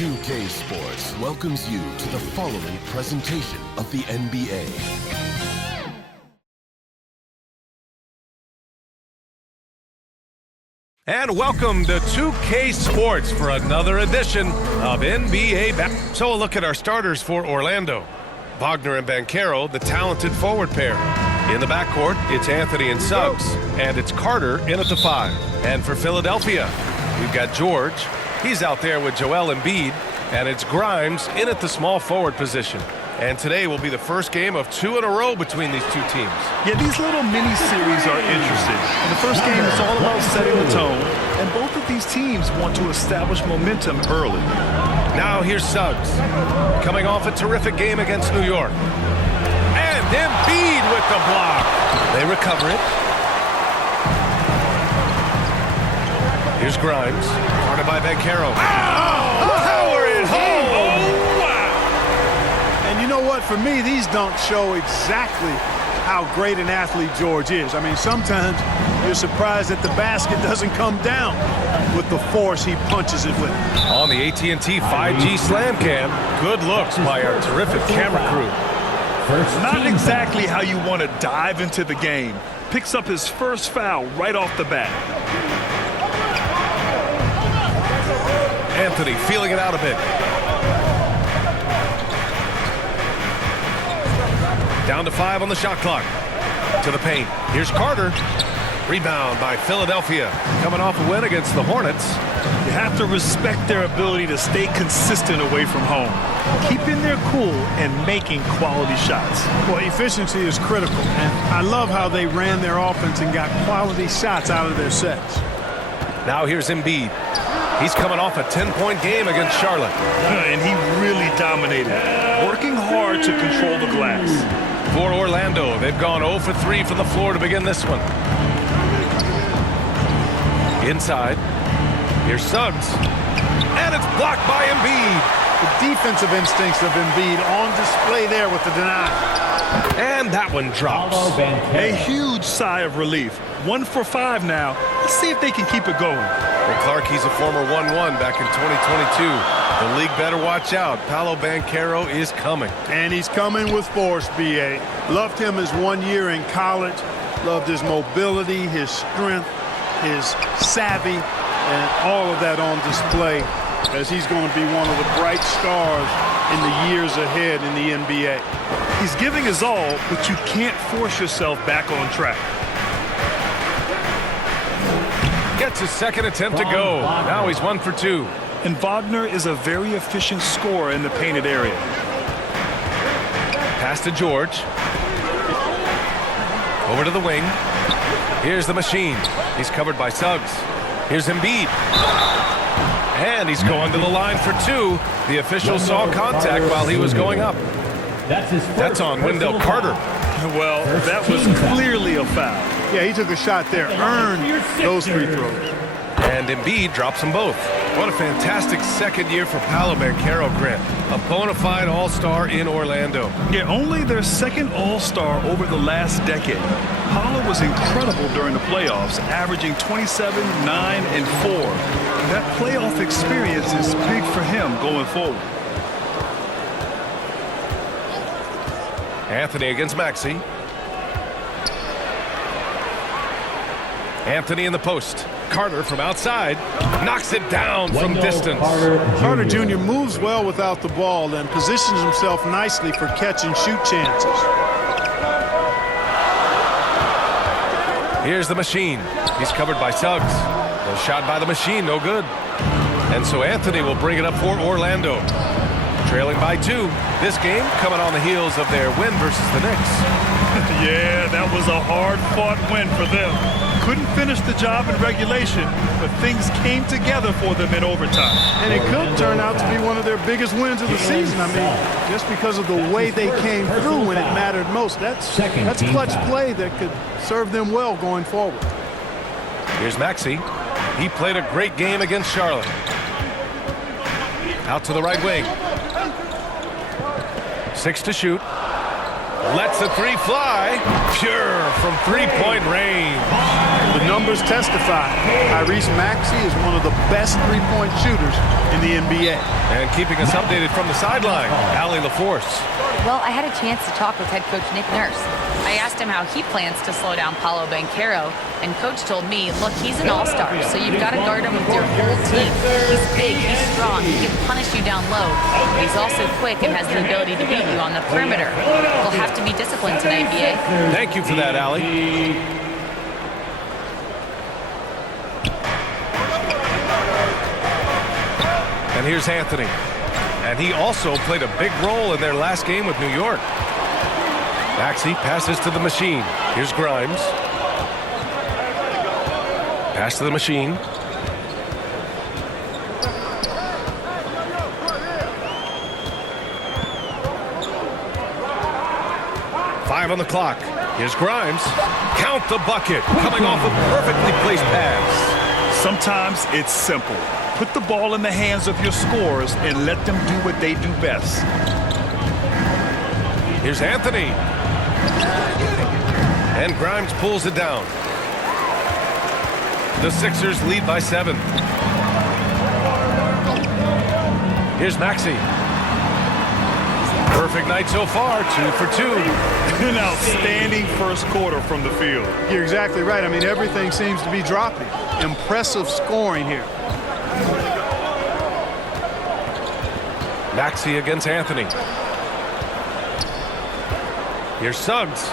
2K Sports welcomes you to the following presentation of the NBA. And welcome to 2K Sports for another edition of NBA Basketball. So a look at our starters for Orlando. Wagner and Banchero, the talented forward pair. In the backcourt, it's Anthony and Suggs, and it's Carter in at the 5. And for Philadelphia, we've got George. He's out there with Joel Embiid, and it's Grimes in at the small forward position. And today will be the first game of 2 in a row between these two teams. Yeah, these little mini-series are interesting. In the first game, it's all about setting the tone, and both of these teams want to establish momentum early. Now here's Suggs, coming off a terrific game against New York. And Embiid with the block. They recover it. Here's Grimes, guarded by Banchero. Power it home! Oh, wow! And you know what? For me, these dunks show exactly how great an athlete George is. I mean, sometimes you're surprised that the basket doesn't come down with the force he punches it with. On the AT&T 5G Slam Cam, good looks by our terrific camera crew. Not exactly how you want to dive into the game. Picks up his first foul right off the bat. Anthony feeling it out a bit. Down to 5 on the shot clock. To the paint. Here's Carter. Rebound by Philadelphia. Coming off a win against the Hornets. You have to respect their ability to stay consistent away from home. Keeping their cool and making quality shots. Well, efficiency is critical. And I love how they ran their offense and got quality shots out of their sets. Now here's Embiid. He's coming off a 10-point game against Charlotte. And he really dominated. Working hard to control the glass. For Orlando, they've gone 0 for 3 from the floor to begin this one. Inside. Here's Suggs. And it's blocked by Embiid. The defensive instincts of Embiid on display there with the denial. And that one drops. A huge sigh of relief. 1 for 5 now. Let's see if they can keep it going. Well, Clark, he's a former 1-1 back in 2022. The league better watch out. Paolo Banchero is coming. And he's coming with force, B.A. Loved him his 1 year in college. Loved his mobility, his strength, his savvy, and all of that on display as he's going to be one of the bright stars in the years ahead in the NBA. He's giving his all, but you can't force yourself back on track. Gets his second attempt to go. Now he's 1 for 2. And Wagner is a very efficient scorer in the painted area. Pass to George. Over to the wing. Here's the machine. He's covered by Suggs. Here's Embiid. And he's going to the line for 2. The official saw contact while he was going up. That's on Wendell Carter. Well, that was clearly a foul. Yeah, he took a shot there, earned those free throws. And Embiid drops them both. What a fantastic second year for Paolo Banchero, Grant. A bona fide all-star in Orlando. Yeah, only their second all-star over the last decade. Paolo was incredible during the playoffs, averaging 27, 9, and 4. That playoff experience is big for him going forward. Anthony against Maxey. Anthony in the post. Carter from outside knocks it down from distance. Carter Jr. moves well without the ball and positions himself nicely for catch and shoot chances. Here's the machine. He's covered by Suggs. No shot by the machine, no good. And so Anthony will bring it up for Orlando. Trailing by 2. This game coming on the heels of their win versus the Knicks. Yeah, that was a hard-fought win for them. Couldn't finish the job in regulation, but things came together for them in overtime. And it could turn out to be one of their biggest wins of the season. I mean, just because of the way they came through when it mattered most. That's clutch play that could serve them well going forward. Here's Maxey. He played a great game against Charlotte. Out to the right wing. 6 to shoot. Lets the 3 fly. Pure from 3-point range. The number numbers testify. Tyrese Maxey is one of the best three-point shooters in the NBA. And keeping us updated from the sideline, Allie LaForce. Well, I had a chance to talk with head coach Nick Nurse. I asked him how he plans to slow down Paolo Banchero, and coach told me, look, he's an all-star, so you've got to guard him with your whole team. He's big, he's strong, he can punish you down low. But he's also quick and has the ability to beat you on the perimeter. He'll have to be disciplined tonight, BA. Thank you for that, Allie. And here's Anthony. And he also played a big role in their last game with New York. Maxey passes to the machine. Here's Grimes. Pass to the machine. Five on the clock. Here's Grimes. Count the bucket. Coming off a perfectly placed pass. Sometimes it's simple. Put the ball in the hands of your scorers and let them do what they do best. Here's Anthony. And Grimes pulls it down. The Sixers lead by 7. Here's Maxey. Perfect night so far, 2 for 2. An outstanding first quarter from the field. You're exactly right. I mean, everything seems to be dropping. Impressive scoring here. Maxey against Anthony. Here's Suggs.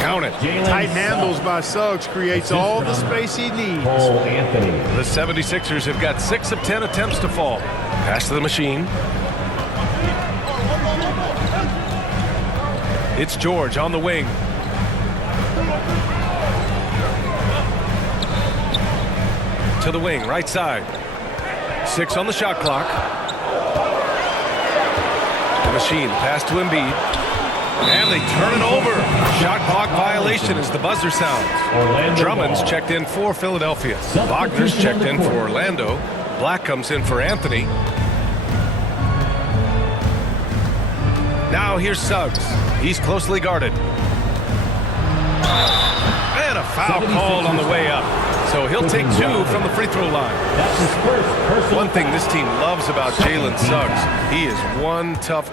Count it. Tight handles by Suggs creates all the space he needs. The 76ers have got 6 of 10 attempts to fall. Pass to the machine. It's George on the wing. To the wing, right side. 6 on the shot clock. The machine, pass to Embiid. And they turn it over. Shot clock violation as the buzzer sounds. Drummond's checked in for Philadelphia. Wagner's checked in for Orlando. Black comes in for Anthony. Now here's Suggs. He's closely guarded. And a foul called on the way up. So he'll take 2 from the free throw line. One thing this team loves about Jalen Suggs, he is one tough.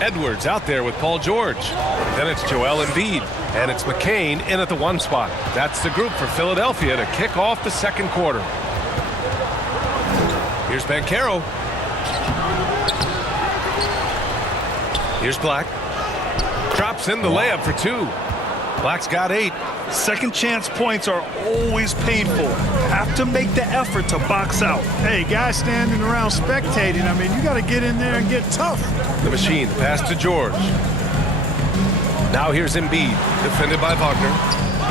Edwards out there with Paul George. Then it's Joel Embiid. And it's McCain in at the 1 spot. That's the group for Philadelphia to kick off the second quarter. Here's Banchero. Here's Black. Drops in the layup for 2. Black's got 8. Second chance points are always painful. Have to make the effort to box out. Hey, guys standing around spectating, I mean, you got to get in there and get tough. The machine, pass to George. Now here's Embiid, defended by Wagner.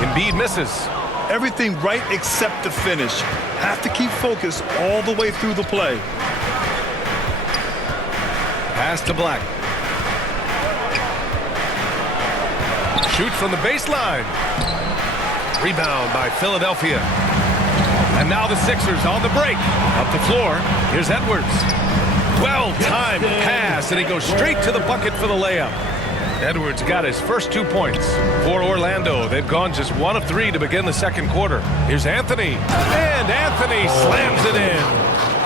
Embiid misses. Everything right except the finish. Have to keep focused all the way through the play. Pass to Black. Shoots from the baseline. Rebound by Philadelphia. And now the Sixers on the break. Up the floor. Here's Edwards. Well-timed pass, and he goes straight to the bucket for the layup. Edwards got his first 2 points. For Orlando, they've gone just 1 of 3 to begin the second quarter. Here's Anthony. And Anthony slams it in.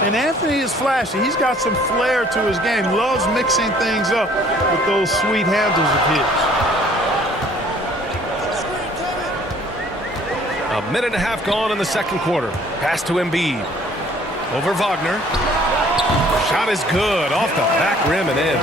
And Anthony is flashy. He's got some flair to his game. Loves mixing things up with those sweet handles of his. A minute and a half gone in the second quarter. Pass to Embiid. Over Wagner. Shot is good. Off the back rim and in.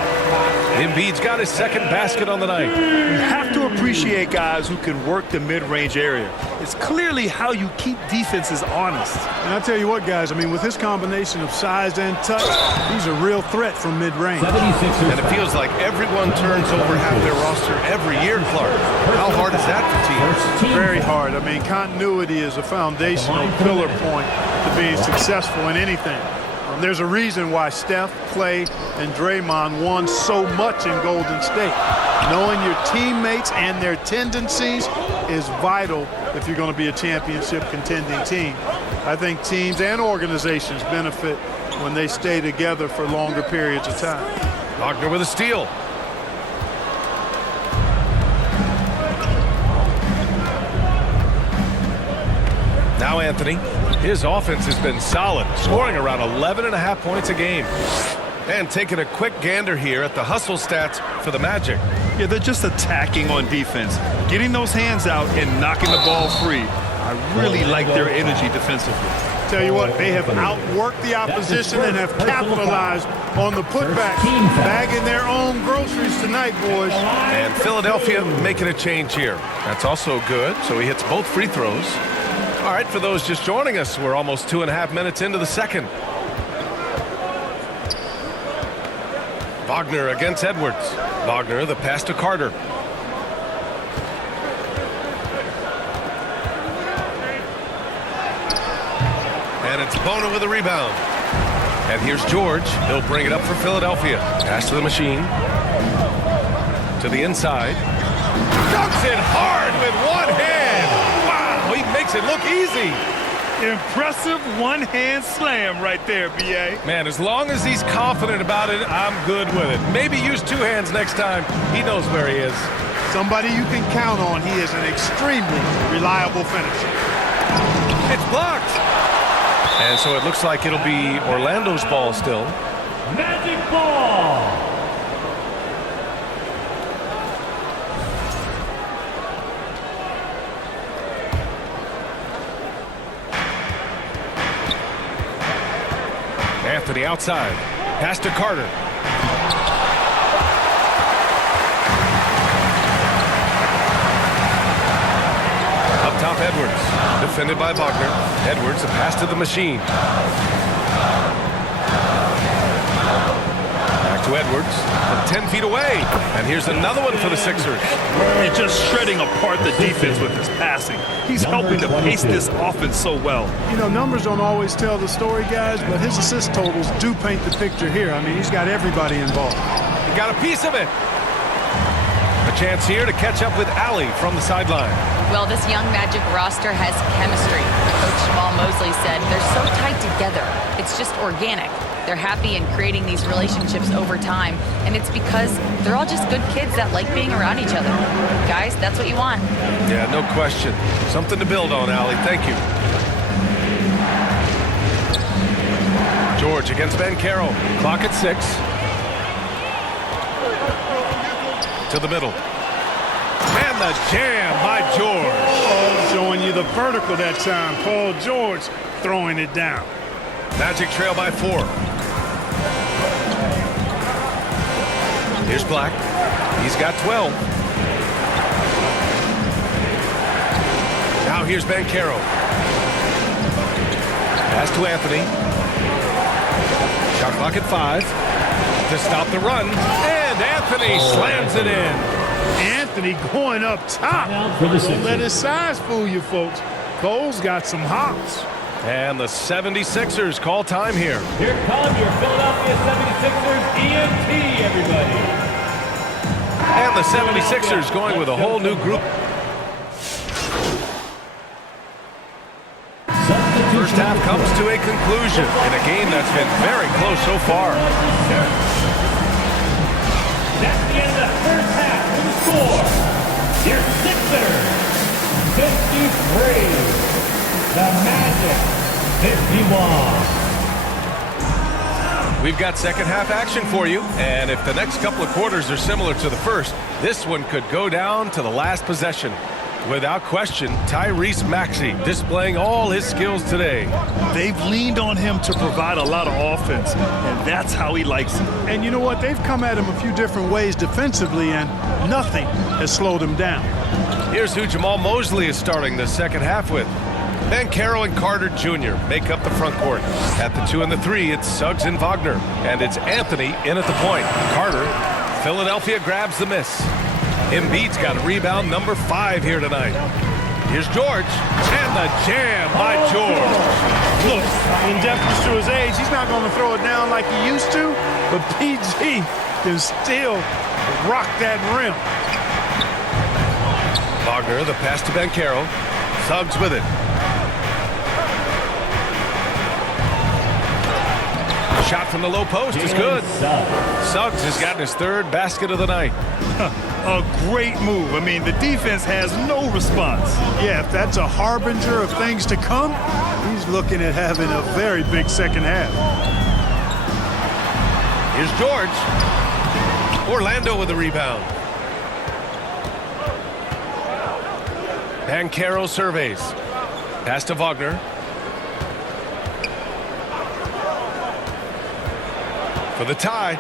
Embiid's got his second basket on the night. You have to appreciate guys who can work the mid-range area. It's clearly how you keep defenses honest. And I tell you what, guys, I mean, with his combination of size and touch, he's a real threat from mid-range. And it feels like everyone turns over half their roster every year, Clark. How hard is that for teams? Very hard. I mean, continuity is a foundational pillar point to being successful in anything. There's a reason why Steph, Clay, and Draymond won so much in Golden State. Knowing your teammates and their tendencies is vital if you're going to be a championship contending team. I think teams and organizations benefit when they stay together for longer periods of time. Wagner with a steal. Now Anthony. His offense has been solid, scoring around 11.5 points a game. And taking a quick gander here at the hustle stats for the Magic. Yeah, they're just attacking on defense, getting those hands out and knocking the ball free. I really like their energy defensively. Tell you what, they have outworked the opposition and have capitalized on the putback, bagging their own groceries tonight, boys. And Philadelphia making a change here. That's also good, so he hits both free throws. All right, for those just joining us, we're almost 2.5 minutes into the second. Wagner against Edwards. Wagner, the pass to Carter. And it's Bona with a rebound. And here's George. He'll bring it up for Philadelphia. Pass to the machine. To the inside. Dunks it hard with one hand. Wow, he makes it look easy. Impressive one-hand slam right there, B.A. Man, as long as he's confident about it, I'm good with it. Maybe use two hands next time. He knows where he is. Somebody you can count on. He is an extremely reliable finisher. It's blocked. And so it looks like it'll be Orlando's ball still. Magic ball. Anthony outside. Pass to Carter. Up top, Edwards. Defended by Wagner. Edwards, a pass to the machine. Back to Edwards. From 10 feet away. And here's another one for the Sixers. And just shredding apart the defense with his passing. He's helping to pace this offense so well. You know, numbers don't always tell the story, guys, but his assist totals do paint the picture here. I mean, he's got everybody involved. He got a piece of it. A chance here to catch up with Allie from the sideline. Well, this young Magic roster has chemistry. Coach Jamal Mosley said they're so tight together. It's just organic. They're happy in creating these relationships over time, and it's because they're all just good kids that like being around each other. Guys, that's what you want. Yeah, no question. Something to build on, Allie. Thank you. George against Banchero. Clock at 6. To the middle. And the jam by George. Showing you the vertical that time. Paul George throwing it down. Magic trail by 4. Here's Black. He's got 12. Now here's Banchero. Pass to Anthony. Shot clock at 5. To stop the run. And Anthony slams it in. Anthony going up top. Don't let his size fool you, folks. Cole's got some hops. And the 76ers call time here. Here come your Philadelphia 76ers EMT, everybody. And the 76ers going with a whole new group. First half comes to a conclusion in a game that's been very close so far. That's the end of the first half with the score. Your Sixers, 53. The Magic, 51. We've got second half action for you, and if the next couple of quarters are similar to the first, this one could go down to the last possession. Without question, Tyrese Maxey displaying all his skills today. They've leaned on him to provide a lot of offense, and that's how he likes it. And you know what? They've come at him a few different ways defensively, and nothing has slowed him down. Here's who Jamal Mosley is starting the second half with. Banchero and Carter Jr. make up the front court. At the 2 and the 3, it's Suggs and Wagner. And it's Anthony in at the point. Carter, Philadelphia grabs the miss. Embiid's got rebound number 5 here tonight. Here's George. And the jam by George. Look, in deference to his age, he's not going to throw it down like he used to, but PG can still rock that rim. Wagner, the pass to Banchero. Suggs with it. Shot from the low post is good. Suggs has gotten his third basket of the night. A great move. I mean, the defense has no response. Yeah, if that's a harbinger of things to come, he's looking at having a very big second half. Here's George. Orlando with the rebound. Banchero surveys. Pass to Wagner. For the tie.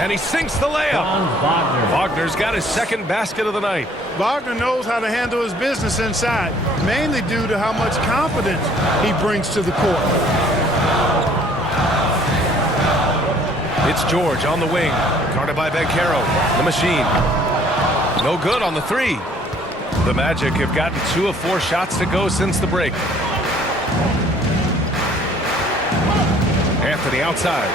And he sinks the layup. Wagner's got his second basket of the night. Wagner knows how to handle his business inside, mainly due to how much confidence he brings to the court. It's George on the wing. Guarded by Banchero. The machine. No good on the three. The Magic have gotten 2 of 4 shots to go since the break. Anthony outside.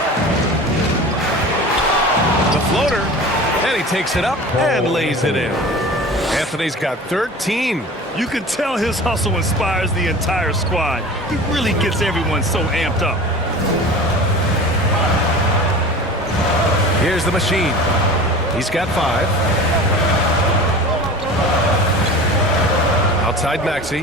The floater. And he takes it up and lays it in. Anthony's got 13. You can tell his hustle inspires the entire squad. He really gets everyone so amped up. Here's the machine. He's got 5. Outside Maxey.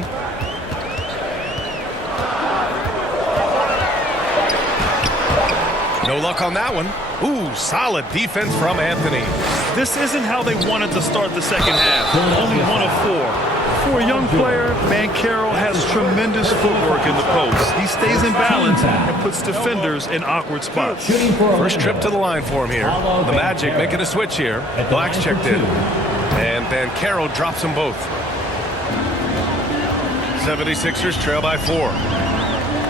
No luck on that one. Ooh, solid defense from Anthony. This isn't how they wanted to start the second half. Only 1 of 4. For a young player, Banchero has tremendous footwork in the post. He stays in balance and puts defenders in awkward spots. First trip to the line for him here. The Magic making a switch here. Black's checked in. And Banchero drops them both. 76ers trail by 4.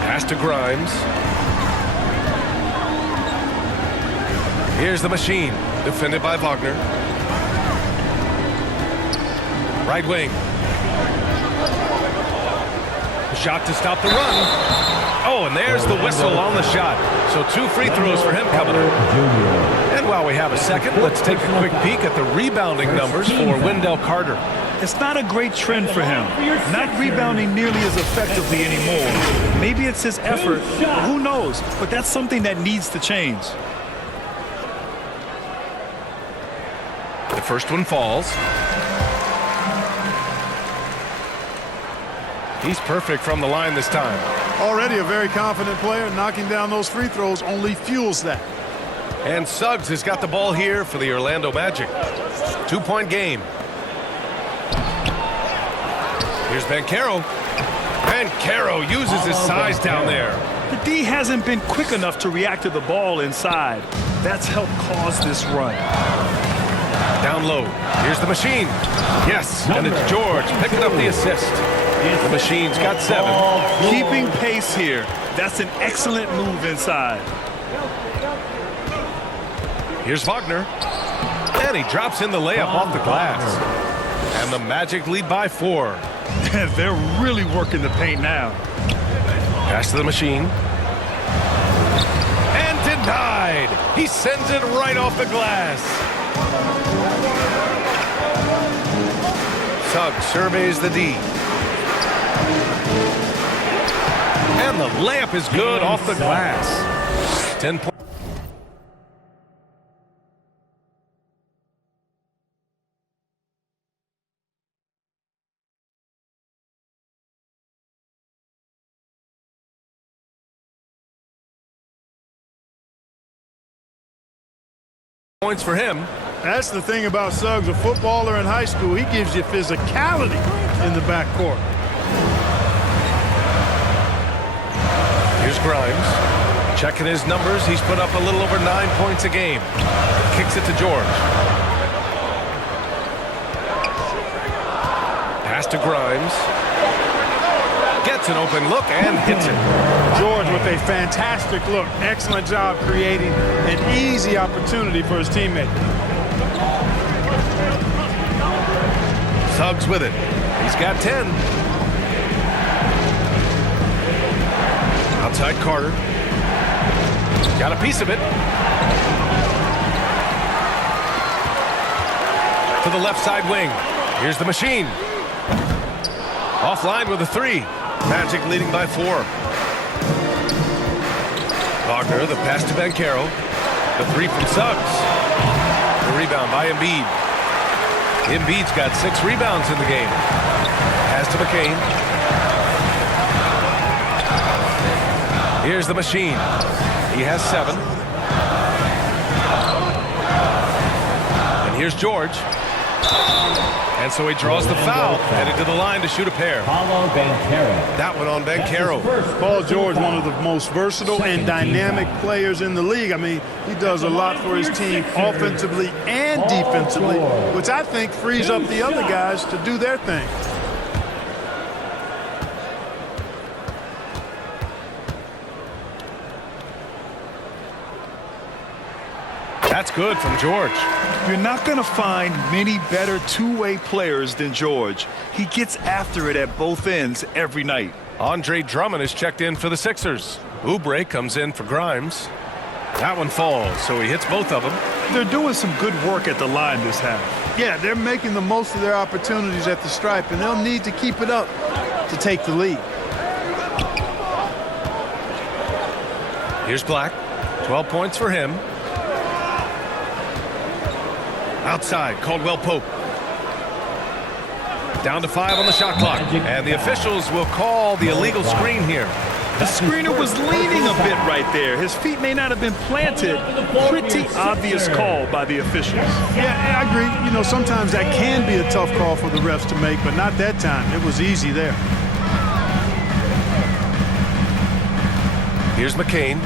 Pass to Grimes. Here's the machine. Defended by Wagner. Right wing. The shot to stop the run. Oh, and there's the whistle on the shot. So 2 free throws for him coming up. And while we have a second, let's take a quick peek at the rebounding numbers for Wendell Carter. It's not a great trend for him. Not rebounding nearly as effectively anymore. Maybe it's his effort. Who knows? But that's something that needs to change. The first one falls. He's perfect from the line this time. Already a very confident player. Knocking down those free throws only fuels that. And Suggs has got the ball here for the Orlando Magic. 2-point game. Here's Banchero. Banchero uses his size down there. The D hasn't been quick enough to react to the ball inside. That's helped cause this run. Down low. Here's the machine. Yes, and it's George picking up the assist. The machine's got 7. Keeping pace here. That's an excellent move inside. Here's Wagner. And he drops in the layup off the glass. And the Magic lead by 4. They're really working the paint now. Pass to the machine. And denied. He sends it right off the glass. Suggs surveys the D. And the layup is good off the glass. 10 points. Points for him. That's the thing about Suggs, a footballer in high school. He gives you physicality in the backcourt. Here's Grimes. Checking his numbers. He's put up a little over 9 points a game. Kicks it to George. Pass to Grimes. Gets an open look and hits it. George with a fantastic look. Excellent job creating an easy opportunity for his teammate. Suggs with it. He's got 10. Outside Carter. Got a piece of it. To the left side wing. Here's the machine. Offline with a 3. Magic leading by 4. Wagner, the pass to Banchero. The three from Suggs. The rebound by Embiid. Embiid's got 6 rebounds in the game. Pass to McCain. Here's the machine. He has 7. And here's George. And so he draws the foul, headed to the line to shoot a pair. Paolo Banchero. That one on Banchero. Paul George, one of the most versatile and dynamic players in the league. I mean, he does a lot for his team offensively and defensively, which I think frees up the other guys to do their thing. That's good from George. You're not going to find many better two-way players than George. He gets after it at both ends every night. Andre Drummond is checked in for the Sixers. Oubre comes in for Grimes. That one falls, so he hits both of them. They're doing some good work at the line this half. Yeah, they're making the most of their opportunities at the stripe, and they'll need to keep it up to take the lead. Here's Black. 12 points for him. Outside, Caldwell Pope. Down to 5 on the shot clock. And the officials will call the illegal screen here. The screener was leaning a bit right there. His feet may not have been planted. Pretty obvious call by the officials. Yeah, I agree. You know, sometimes that can be a tough call for the refs to make, but not that time. It was easy there. Here's McCain.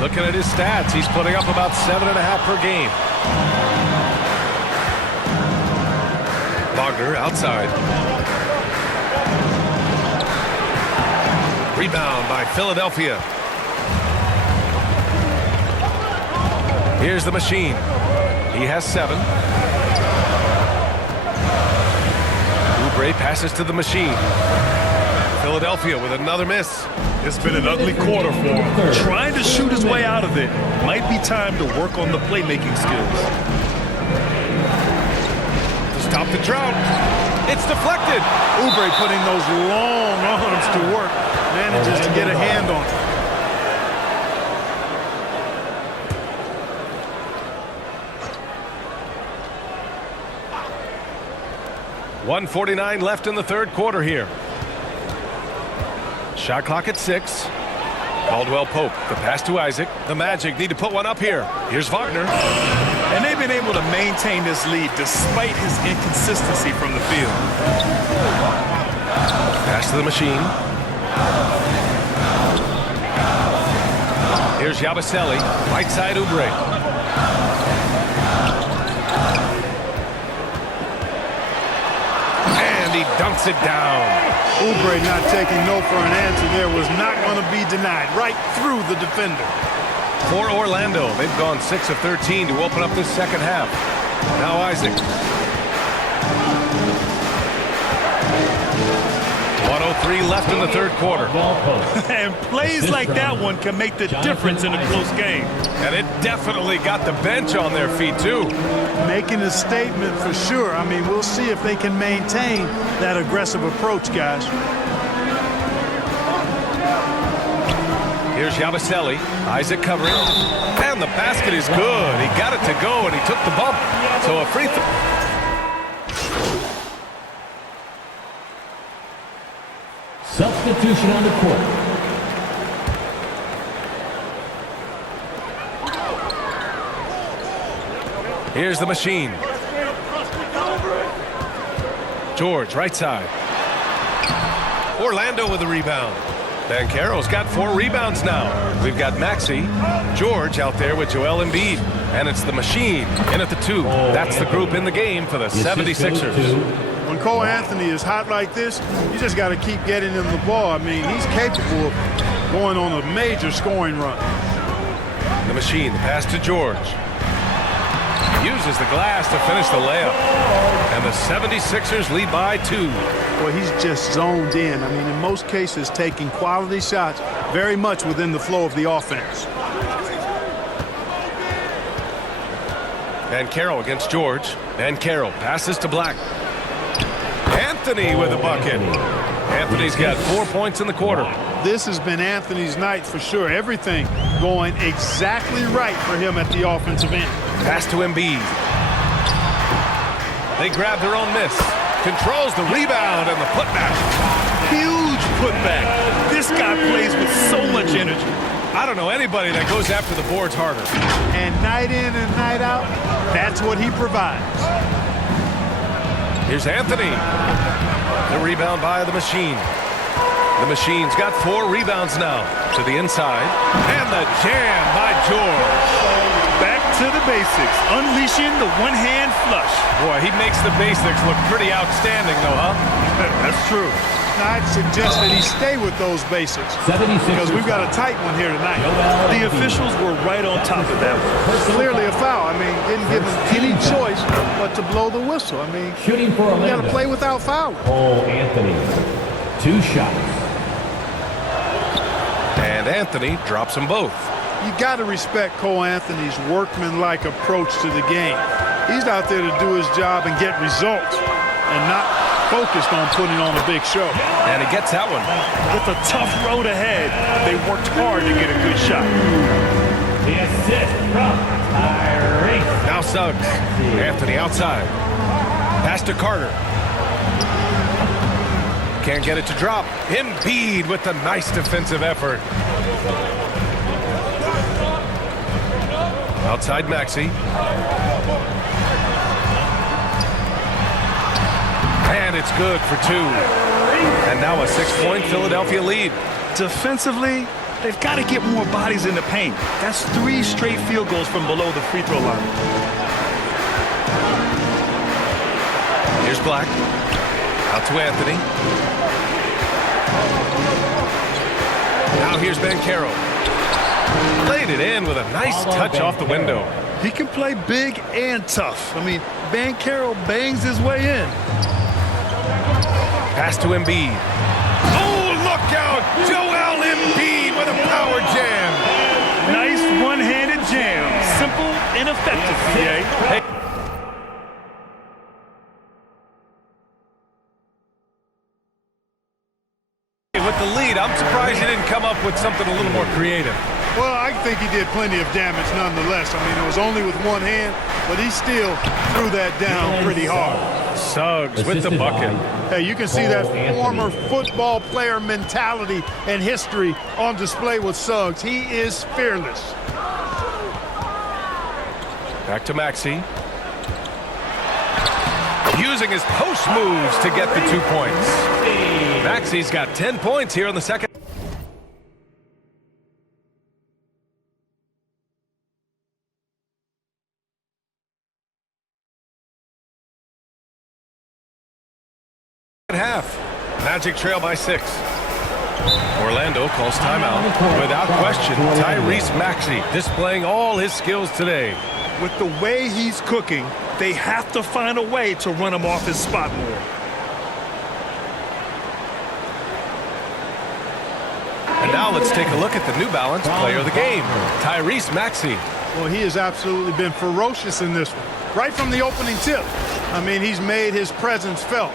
Looking at his stats, he's putting up about 7.5 per game. Wagner outside. Rebound by Philadelphia. Here's the machine. He has 7. Oubre passes to the machine. Philadelphia with another miss. It's been an ugly quarter for him. Trying to shoot his way out of it. Might be time to work on the playmaking skills. Stop the drought. It's deflected. Oubre putting those long arms to work. Manages to get a hand on it. 1:49 left in the third quarter here. Shot clock at 6. Caldwell Pope, the pass to Isaac. The Magic need to put one up here. Here's Wagner. And they've been able to maintain this lead despite his inconsistency from the field. Pass to the machine. Here's Yabusele. Right side Oubre. And he dunks it down. Oubre not taking no for an answer there was not going to be denied. Right through the defender. For Orlando, they've gone 6 of 13 to open up this second half. Now Isaac. 1:03 left in the third quarter. And plays like that one can make the difference in a close game. And it definitely got the bench on their feet, too. Making a statement for sure. I mean, we'll see if they can maintain that aggressive approach, guys. Here's Yabusele. Isaac covering. And the basket is good. He got it to go, and he took the bump. So a free throw. Substitution on the court. Here's the machine. George, right side. Orlando with the rebound. Banchero's got 4 rebounds now. We've got Maxey, George out there with Joel Embiid. And it's the machine in at the 2. That's the group in the game for the 76ers. When Cole Anthony is hot like this, you just got to keep getting him the ball. I mean, he's capable of going on a major scoring run. The machine, the pass to George. Uses the glass to finish the layup. And the 76ers lead by 2. Well, he's just zoned in. I mean, in most cases, taking quality shots very much within the flow of the offense. Banchero against George. Banchero passes to Black. Anthony with a bucket. Anthony's got 4 points in the quarter. this has been Anthony's night for sure. Everything going exactly right for him at the offensive end. Pass to Embiid. They grab their own miss. Controls the rebound and the putback. Huge putback. This guy plays with so much energy. I don't know anybody that goes after the boards harder. And night in and night out, that's what he provides. Here's Anthony. The rebound by the Machine. The Machine's got 4 rebounds now. To the inside. And the jam by George. Back to the basics. Unleashing the one-hand flush. Boy, he makes the basics look pretty outstanding, though, huh? That's true. Now, I'd suggest that he stay with those basics 76 because we've got a tight one here tonight. The officials were right on top of that one. Clearly a foul. I mean, didn't give him any choice but to blow the whistle. I mean, Shooting for you got Orlando. to play without fouling. Cole Anthony. 2 shots. And Anthony drops them both. You got to respect Cole Anthony's workmanlike approach to the game. He's out there to do his job and get results and not focused on putting on a big show. And he gets that one. With a tough road ahead, they worked hard to get a good shot. The assist from Tyrese. Now Suggs. Anthony outside. Pass to Carter. Can't get it to drop. Embiid with the nice defensive effort. Outside Maxey. And it's good for 2. And now a 6-point Philadelphia lead. Defensively, they've got to get more bodies in the paint. That's 3 straight field goals from below the free throw line. Here's Black. Out to Anthony. Now here's Banchero. Laid it in with a nice touch off the window. He can play big and tough. I mean, Banchero bangs his way in. Pass to Embiid. Oh, look out! Joel Embiid with a power jam. Nice one-handed jam. Simple and effective, PA. Hey. With the lead, I'm surprised he didn't come up with something a little more creative. Well, I think he did plenty of damage nonetheless. I mean, it was only with one hand, but he still threw that down pretty hard. Suggs with the bucket. Hey, you can see that former football player mentality and history on display with Suggs. He is fearless. Back to Maxey. Using his post moves to get the 2 points. Maxey's got 10 points here in the second. Half. Magic trail by 6. Orlando calls timeout. Without question, Tyrese Maxey displaying all his skills today. With the way he's cooking, they have to find a way to run him off his spot more. And now let's take a look at the New Balance player of the game, Tyrese Maxey. Well, he has absolutely been ferocious in this one. Right from the opening tip. I mean, he's made his presence felt.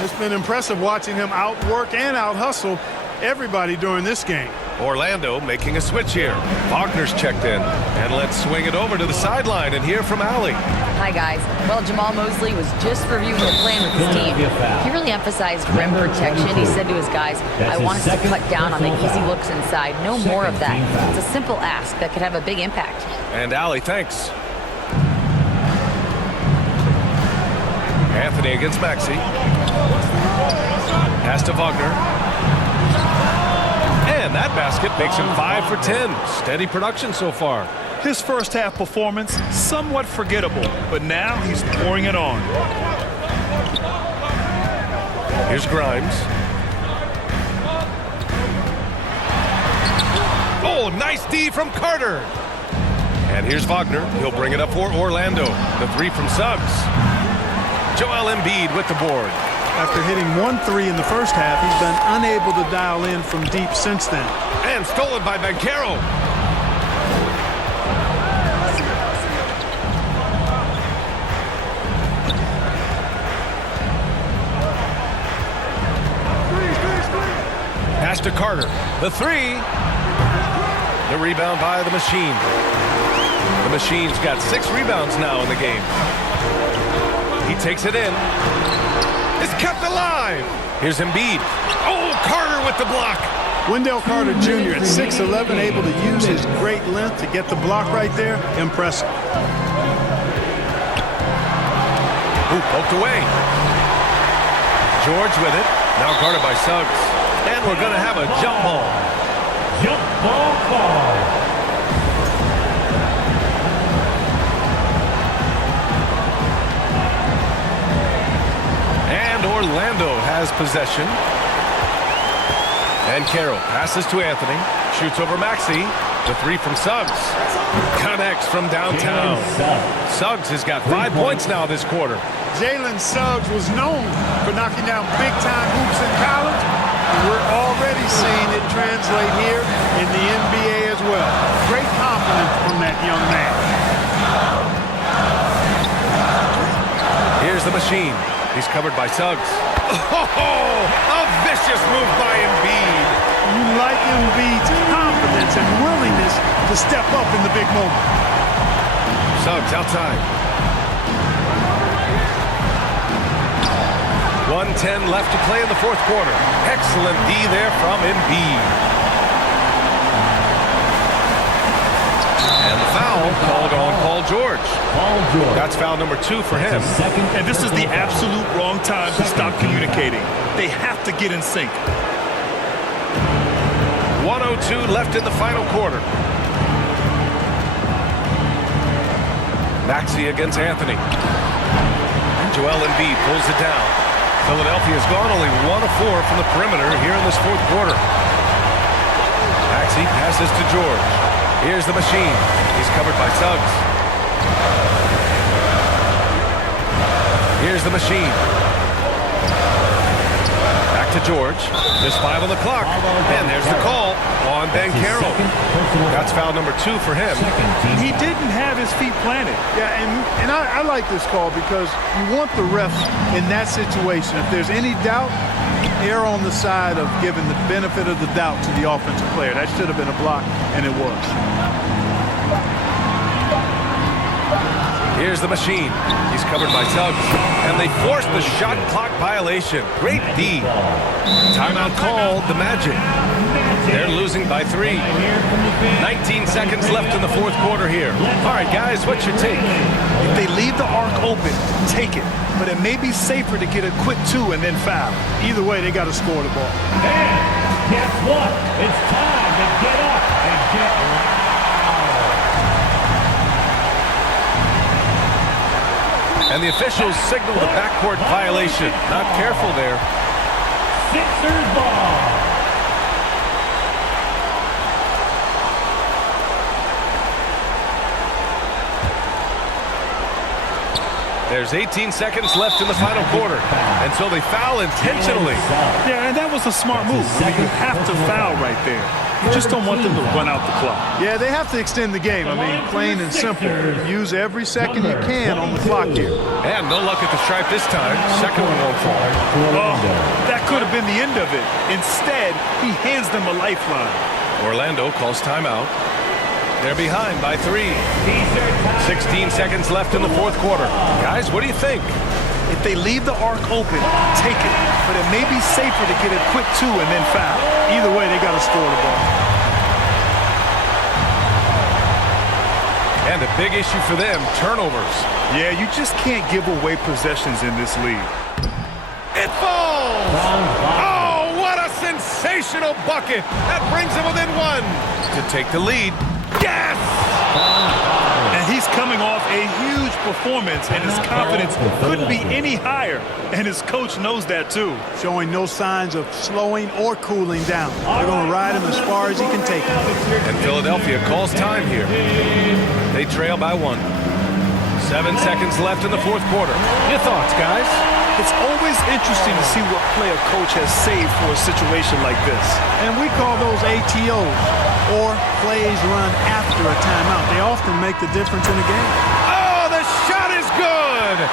It's been impressive watching him outwork and out-hustle everybody during this game. Orlando making a switch here. Wagner's checked in. And let's swing it over to the sideline and hear from Allie. Hi, guys. Well, Jamal Mosley was just reviewing the plan with his team. He really emphasized rim protection. He said to his guys, I want us to cut down on the easy looks inside. No more of that. It's a simple ask that could have a big impact. And Allie, thanks. Anthony against Maxey. Pass to Wagner. And that basket makes him 5 for 10. Steady production so far. His first half performance, somewhat forgettable, but now he's pouring it on. Here's Grimes. Oh, nice D from Carter. And here's Wagner. He'll bring it up for Orlando. The 3 from Suggs. Joel Embiid with the board. After hitting 1 3 in the first half, he's been unable to dial in from deep since then. And stolen by Banchero. Pass Back to Carter. The three. The rebound by the Machine. The Machine's got 6 rebounds now in the game. He takes it in. It's kept alive. Here's Embiid. Oh, Carter with the block. Wendell Carter Jr. at 6'11", able to use his great length to get the block right there. Impressive. Ooh, poked away. George with it. Now guarded by Suggs. And we're going to have a jump ball. Jump ball call. And Orlando has possession. And Carroll passes to Anthony. Shoots over Maxey. The three from Suggs. Connects from downtown. Suggs has got 5 points now this quarter. Jalen Suggs was known for knocking down big-time hoops in college. And we're already seeing it translate here in the NBA as well. Great confidence from that young man. Here's the Machine. He's covered by Suggs. Oh, a vicious move by Embiid. You like Embiid's confidence and willingness to step up in the big moment. Suggs outside. 1:10 left to play in the fourth quarter. Excellent D there from Embiid. And the foul called on Paul George. Paul George. That's foul number 2 for him. And this is the absolute wrong time to stop communicating. They have to get in sync. 1:02 left in the final quarter. Maxey against Anthony. Joel Embiid pulls it down. Philadelphia's gone only 1 of 4 from the perimeter here in this fourth quarter. Maxey passes to George. Here's the Machine. He's covered by Suggs. Here's the Machine. Back to George. Just 5 on the clock. And there's the call on Banchero. That's foul number 2 for him. He didn't have his feet planted. Yeah, and I like this call because you want the refs in that situation. If there's any doubt, err on the side of giving the benefit of the doubt to the offensive player. That should have been a block, and it was. Here's the Machine. He's covered by Suggs. And they force the shot clock violation. Great D. Timeout called the Magic. They're losing by 3. 19 seconds left in the fourth quarter here. All right, guys, what's your take? If they leave the arc open, take it. But it may be safer to get a quick 2 and then foul. Either way, they got to score the ball. And guess what? It's time to get up and get loud. And the officials signal the backcourt violation. Not careful there. Sixers ball. There's 18 seconds left in the final quarter. And so they foul intentionally. Yeah, and that was a smart move. I mean, you have to foul right there. You just don't want them to run out the clock. Yeah, they have to extend the game. I mean, plain and simple. Use every second you can on the clock here. And no luck at the stripe this time. Second one won't fall. Oh, that could have been the end of it. Instead, he hands them a lifeline. Orlando calls timeout. They're behind by 3. 16 seconds left in the fourth quarter. Guys, what do you think? If they leave the arc open, take it. But it may be safer to get a quick 2 and then foul. Either way, they got to score the ball. And a big issue for them, turnovers. Yeah, you just can't give away possessions in this league. It falls! Oh, what a sensational bucket! That brings them within 1 to take the lead. Yes! And he's coming off a huge performance, and his confidence couldn't be any higher. And his coach knows that, too. Showing no signs of slowing or cooling down. They're going to ride him as far as he can take him. And Philadelphia calls time here. They trail by 1. 7 seconds left in the fourth quarter. Your thoughts, guys? It's always interesting to see what play a coach has saved for a situation like this. And we call those ATOs, or plays run after a timeout. They often make the difference in a game. Oh, the shot is good! good.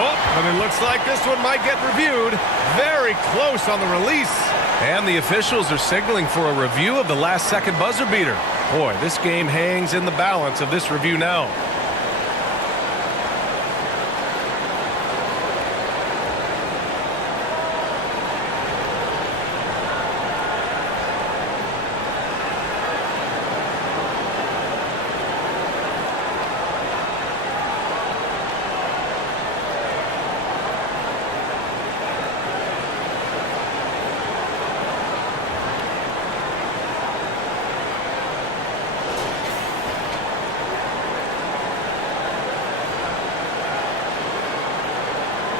Oh, but it looks like this one might get reviewed. Very close on the release. And the officials are signaling for a review of the last-second buzzer beater. Boy, this game hangs in the balance of this review now.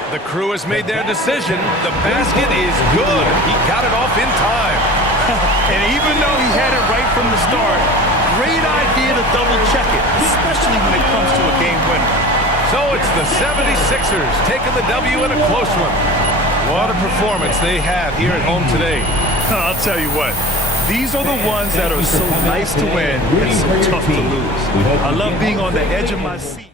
The crew has made their decision. The basket is good. He got it off in time. And even though he had it right from the start, great idea to double-check it, especially when it comes to a game winner. So it's the 76ers taking the W in a close one. What a performance they had here at home today. I'll tell you what, these are the ones that are so nice to win and so tough to lose. I love being on the edge of my seat.